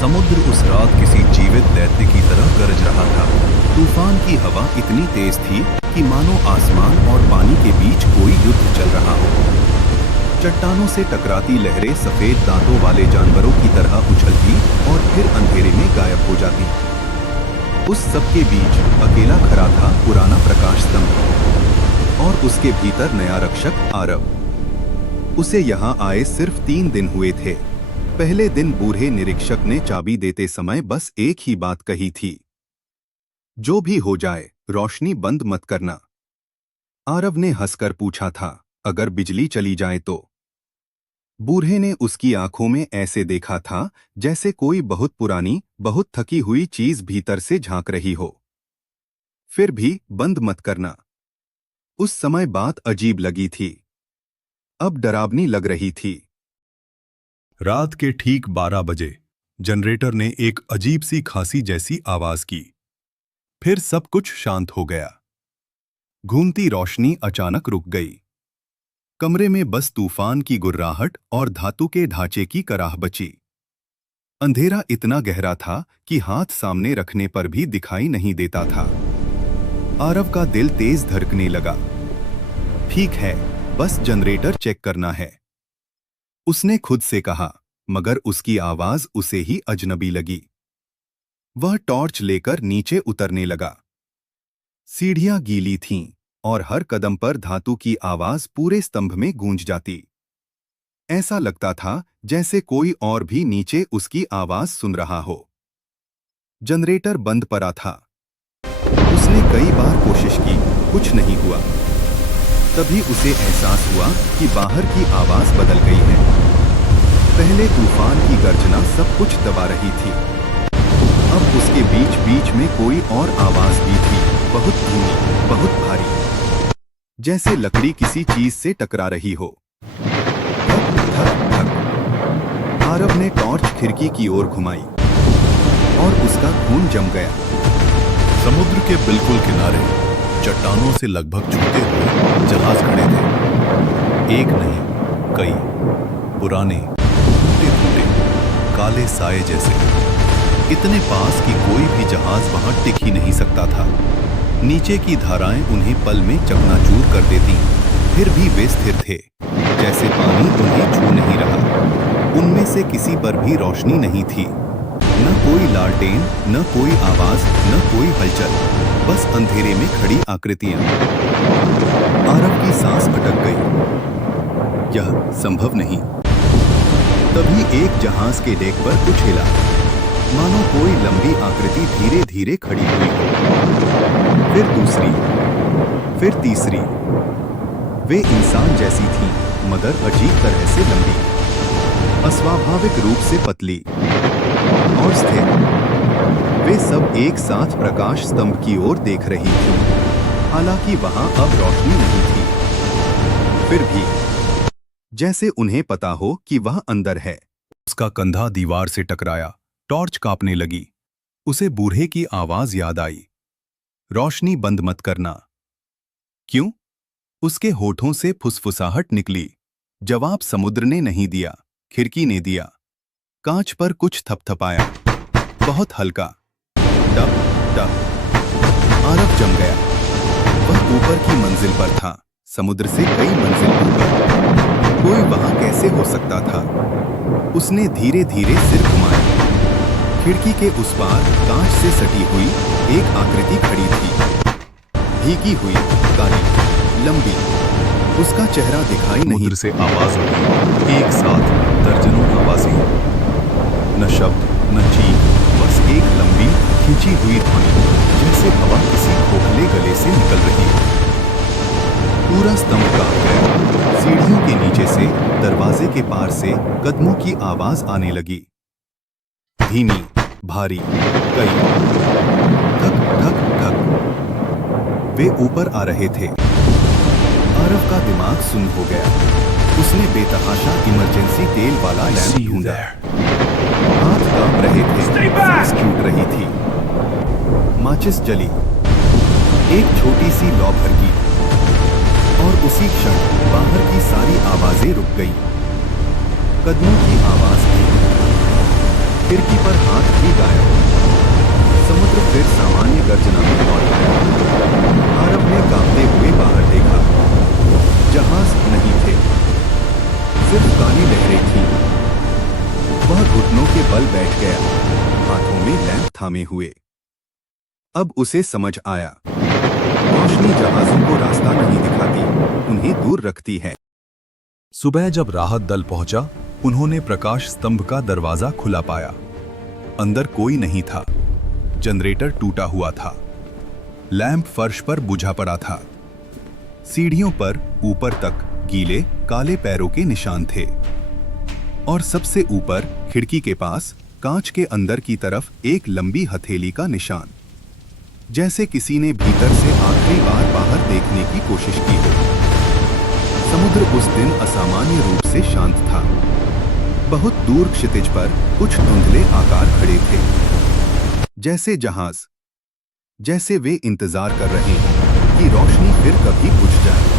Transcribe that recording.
समुद्र उस रात किसी जीवित दैत्य की तरह गरज रहा था। तूफान की हवा इतनी तेज थी कि मानो आसमान और पानी के बीच कोई युद्ध चल रहा हो। चट्टानों से टकराती लहरें सफेद दांतों वाले जानवरों की तरह उछलती और फिर अंधेरे में गायब हो जाती। उस सबके बीच अकेला खड़ा था पुराना प्रकाश स्तंभ, और उसके भीतर नया रक्षक आरव। उसे यहाँ आए सिर्फ 3 दिन हुए थे। पहले दिन बूढ़े निरीक्षक ने चाबी देते समय बस एक ही बात कही थी, जो भी हो जाए रोशनी बंद मत करना। आरव ने हंसकर पूछा था, अगर बिजली चली जाए तो? बूढ़े ने उसकी आंखों में ऐसे देखा था जैसे कोई बहुत पुरानी, बहुत थकी हुई चीज भीतर से झांक रही हो। फिर भी बंद मत करना। उस समय बात अजीब लगी थी, अब डरावनी लग रही थी। रात के ठीक 12 बजे जनरेटर ने एक अजीब सी खांसी जैसी आवाज की। फिर सब कुछ शांत हो गया। घूमती रोशनी अचानक रुक गई। कमरे में बस तूफान की गुर्राहट और धातु के ढांचे की कराह बची। अंधेरा इतना गहरा था कि हाथ सामने रखने पर भी दिखाई नहीं देता था। आरव का दिल तेज धड़कने लगा। ठीक है, बस जनरेटर चेक करना है, उसने खुद से कहा, मगर उसकी आवाज उसे ही अजनबी लगी। वह टॉर्च लेकर नीचे उतरने लगा। सीढ़ियां गीली थीं और हर कदम पर धातु की आवाज पूरे स्तंभ में गूंज जाती। ऐसा लगता था जैसे कोई और भी नीचे उसकी आवाज सुन रहा हो। जनरेटर बंद पड़ा था। उसने कई बार कोशिश की, कुछ नहीं हुआ। तभी उसे एहसास हुआ कि बाहर की आवाज बदल गई है। पहले तूफान की गर्जना सब कुछ दबा रही थी, अब उसके बीच बीच में कोई और आवाज भी थी, बहुत धीमी, बहुत भारी, जैसे लकड़ी किसी चीज से टकरा रही हो। धक धक धक। आरव ने टॉर्च खिड़की की ओर घुमाई और उसका खून जम गया। समुद्र के बिल्कुल किनारे चट्टानों से लगभग छूते हुए जहाज खड़े थे। एक नहीं, कई पुराने, टूटे फूटे, काले साए जैसे, इतने पास कि कोई भी जहाज वहां टिक ही नहीं सकता था। नीचे की धाराएं उन्हें पल में चकनाचूर कर देती, फिर भी वे स्थिर थे, जैसे पानी उन्हें छू नहीं रहा। उनमें से किसी पर भी रोशनी नहीं थी, न कोई लालटेन, न कोई आवाज, न कोई हलचल, बस अंधेरे में खड़ी आकृतियां। आरव की सांस अटक गई। यह संभव नहीं। तभी एक जहाज के डेक पर कुछ हिला, मानो कोई लंबी आकृति धीरे धीरे खड़ी हुई हो। फिर दूसरी, फिर तीसरी। वे इंसान जैसी थीं, मगर अजीब तरह से लंबी, अस्वाभाविक रूप से पतली और स्थिर। वे सब एक साथ प्रकाश स्तंभ की ओर देख रही थीं, हालांकि वहां अब रोशनी नहीं थी। फिर भी जैसे उन्हें पता हो कि वह अंदर है। उसका कंधा दीवार से टकराया, टॉर्च कांपने लगी। उसे बूढ़े की आवाज याद आई, रोशनी बंद मत करना। क्यों? उसके होठों से फुसफुसाहट निकली। जवाब समुद्र ने नहीं दिया, खिड़की ने दिया। कांच पर कुछ थपथपाया, बहुत हल्का, टप टप। आरव जम गया। वह ऊपर की मंजिल पर था, समुद्र से कई मंजिल ऊपर। कोई वहां कैसे हो सकता था? उसने धीरे धीरे सिर घुमाया। खिड़की के उस पार कांच से सटी हुई एक आकृति खड़ी थी, भीगी हुई, काली, लंबी। उसका चेहरा दिखाई नहीं। समुद्र से आवाज उठी, एक साथ दर्जनों आवाजें, न शब्द, न चीख, बस एक लंबी खींची हुई ध्वनि, जैसे हवा किसी खोखले गले से निकल रही हो। पूरा स्तंभ कांप गया। सीढ़ियों के नीचे से, दरवाजे के पार से कदमों की आवाज आने लगी, धीमी, भारी, कई, धक धक धक। वे ऊपर आ रहे थे। आरव का दिमाग सुन्न हो गया। उसने बेतहाशा इमरजेंसी तेल वाला लैंप ढूंढा। हाथ कांप रहे थे, सांस छूट रही थी। माचिस जली, एक छोटी सी लौ भड़की, और उसी क्षण बाहर की सारी आवाजें रुक गईं। कदमों की आवाज थी, खिड़की पर हाथ भी गायब। समुद्र फिर सामान्य गर्जना में लौट आया। आरव ने कांपते हुए बाहर देखा। जहाज नहीं थे, सिर्फ काली लहरें थीं। वह घुटनों के बल बैठ गया, हाथों में लैंप थामे हुए। अब उसे समझ आया, रोशनी जहाजों को रास्ता नहीं दिखाती, उन्हें दूर रखती है। सुबह जब राहत दल पहुंचा, उन्होंने प्रकाश स्तंभ का दरवाजा खुला पाया। अंदर कोई नहीं था। जनरेटर टूटा हुआ था। लैंप फर्श पर बुझा पड़ा था। सीढ़ियों पर ऊपर तक गीले काले पैरों के निशान थे। और सबसे ऊपर खिड़की के पास कांच के अंदर की तरफ एक लंबी हथेली का निशान, जैसे किसी ने भीतर से आखिरी बार बाहर देखने की कोशिश की हो। समुद्र उस दिन असामान्य रूप से शांत था। बहुत दूर क्षितिज पर कुछ धुंधले आकार खड़े थे, जैसे जहाज, जैसे वे इंतजार कर रहे हैं कि रोशनी फिर कभी बुझ जाए।